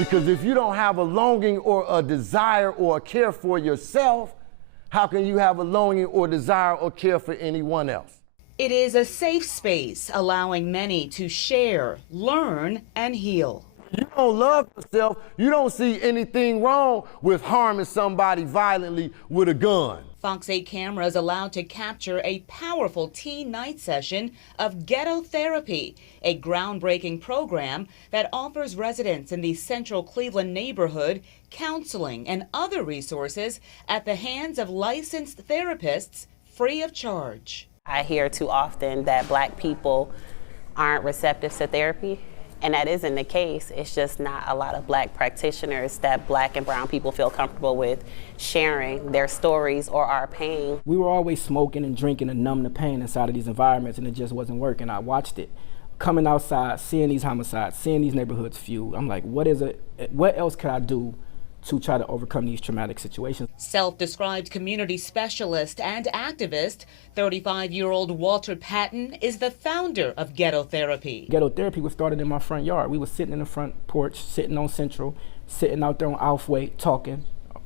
Because if you don't have a longing or a desire or a care for yourself, how can you have a longing or desire or care for anyone else? It is a safe space, allowing many to share, learn, and heal. You don't love yourself, you don't see anything wrong with harming somebody violently with a gun. Fox 8 cameras allowed to capture a powerful teen night session of Ghetto Therapy, a groundbreaking program that offers residents in the central Cleveland neighborhood counseling and other resources at the hands of licensed therapists free of charge. I hear too often that Black people aren't receptive to therapy, and that isn't the case. It's just not a lot of Black practitioners that Black and brown people feel comfortable with sharing their stories or our pain. We were always smoking and drinking to numb the pain inside of these environments, and it just wasn't working. I watched it. Coming outside, seeing these homicides, seeing these neighborhoods feud, I'm like, what else could I do to try to overcome these traumatic situations? Self-described community specialist and activist, 35-year-old Walter Patton is the founder of Ghetto Therapy. Ghetto Therapy was started in my front yard. We were sitting in the front porch, sitting on Central, sitting out there on Alfway, talking,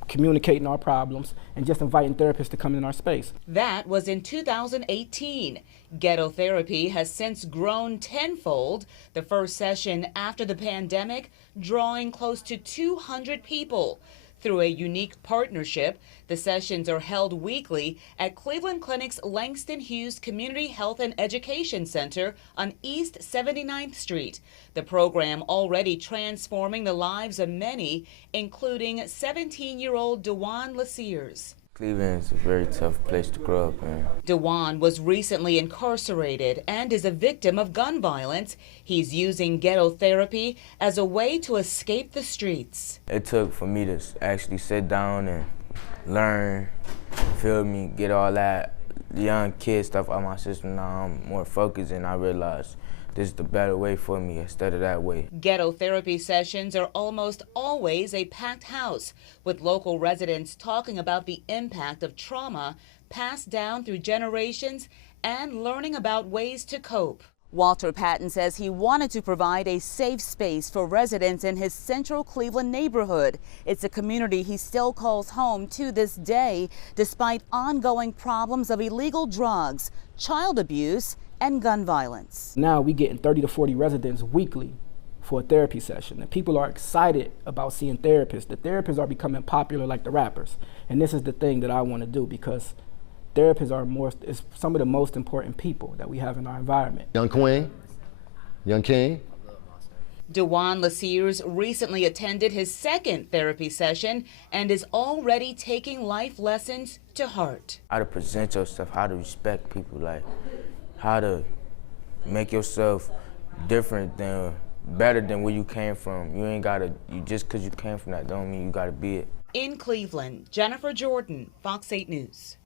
communicating our problems, and just inviting therapists to come in our space. That was in 2018. Ghetto Therapy has since grown tenfold, the first session after the pandemic drawing close to 200 people. Through a unique partnership, the sessions are held weekly at Cleveland Clinic's Langston Hughes Community Health and Education Center on East 79th Street. The program already transforming the lives of many, including 17-year-old Dewan Laseers. Cleveland is a very tough place to grow up in. Dewan was recently incarcerated and is a victim of gun violence. He's using Ghetto Therapy as a way to escape the streets. It took for me to actually sit down and learn, feel me, get all that young kid stuff out of my system. Now I'm more focused and I realize this is the better way for me instead of that way. Ghetto Therapy sessions are almost always a packed house, with local residents talking about the impact of trauma passed down through generations and learning about ways to cope. Walter Patton says he wanted to provide a safe space for residents in his central Cleveland neighborhood. It's a community he still calls home to this day, despite ongoing problems of illegal drugs, child abuse, and gun violence. Now we getting 30 to 40 residents weekly for a therapy session, and people are excited about seeing therapists. The therapists are becoming popular like the rappers, and this is the thing that I want to do, because therapists are some of the most important people that we have in our environment. Young Queen, Young King. Dewan Laseers recently attended his second therapy session and is already taking life lessons to heart. How to present yourself, how to respect people, like how to make yourself different better than where you came from. You ain't gotta, just cause you came from that don't mean you gotta be it. In Cleveland, Jennifer Jordan, Fox 8 News.